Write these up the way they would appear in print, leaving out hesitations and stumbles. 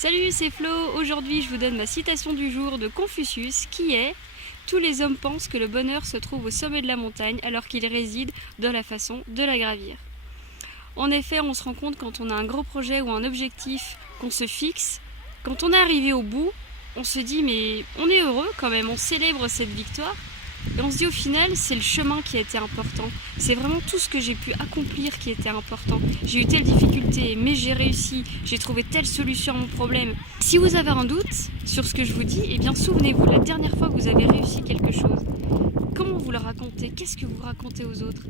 Salut, c'est Flo. Aujourd'hui, je vous donne ma citation du jour de Confucius qui est: tous les hommes pensent que le bonheur se trouve au sommet de la montagne alors qu'il réside dans la façon de la gravir. En effet, on se rend compte quand on a un gros projet ou un objectif qu'on se fixe, quand on est arrivé au bout, on se dit mais on est heureux quand même, on célèbre cette victoire. Et on se dit au final, c'est le chemin qui a été important. C'est vraiment tout ce que j'ai pu accomplir qui était important. J'ai eu telle difficulté, mais j'ai réussi. J'ai trouvé telle solution à mon problème. Si vous avez un doute sur ce que je vous dis, eh bien souvenez-vous, la dernière fois que vous avez réussi quelque chose, comment vous le racontez? Qu'est-ce que vous racontez aux autres?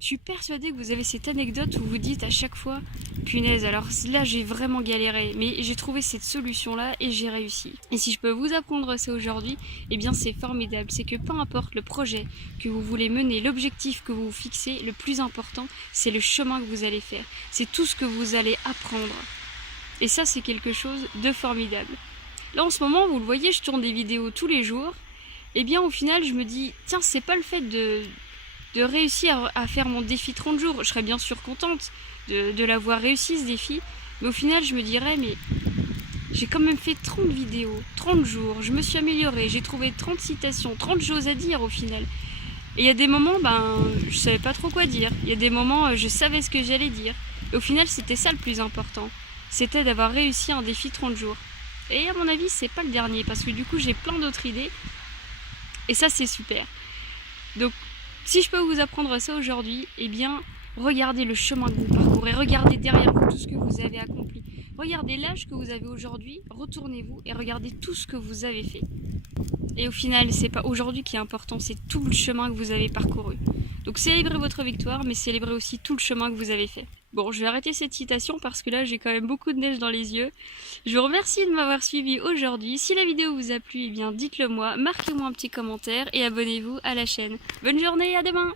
Je suis persuadée que vous avez cette anecdote où vous dites à chaque fois: punaise, alors là j'ai vraiment galéré, mais j'ai trouvé cette solution-là et j'ai réussi. Et si je peux vous apprendre ça aujourd'hui, eh bien c'est formidable. C'est que peu importe le projet que vous voulez mener, l'objectif que vous vous fixez, le plus important, c'est le chemin que vous allez faire. C'est tout ce que vous allez apprendre. Et ça, c'est quelque chose de formidable. Là en ce moment, vous le voyez, je tourne des vidéos tous les jours. Et bien au final, je me dis, tiens, c'est pas le fait de réussir à faire mon défi 30 jours. Je serais bien sûr contente de l'avoir réussi ce défi. Mais au final, je me dirais, mais j'ai quand même fait 30 vidéos, 30 jours, je me suis améliorée, j'ai trouvé 30 citations, 30 choses à dire au final. Et il y a des moments, je savais pas trop quoi dire. Il y a des moments, je savais ce que j'allais dire. Et au final, c'était ça le plus important. C'était d'avoir réussi un défi 30 jours. Et à mon avis, c'est pas le dernier, parce que du coup, j'ai plein d'autres idées. Et ça, c'est super. Donc, si je peux vous apprendre ça aujourd'hui, eh bien, regardez le chemin que vous parcourez, regardez derrière vous tout ce que vous avez accompli. Regardez l'âge que vous avez aujourd'hui, retournez-vous et regardez tout ce que vous avez fait. Et au final, c'est pas aujourd'hui qui est important, c'est tout le chemin que vous avez parcouru. Donc célébrez votre victoire, mais célébrez aussi tout le chemin que vous avez fait. Bon, je vais arrêter cette citation parce que là, j'ai quand même beaucoup de neige dans les yeux. Je vous remercie de m'avoir suivi aujourd'hui. Si la vidéo vous a plu, eh bien dites-le moi, marquez-moi un petit commentaire et abonnez-vous à la chaîne. Bonne journée, à demain!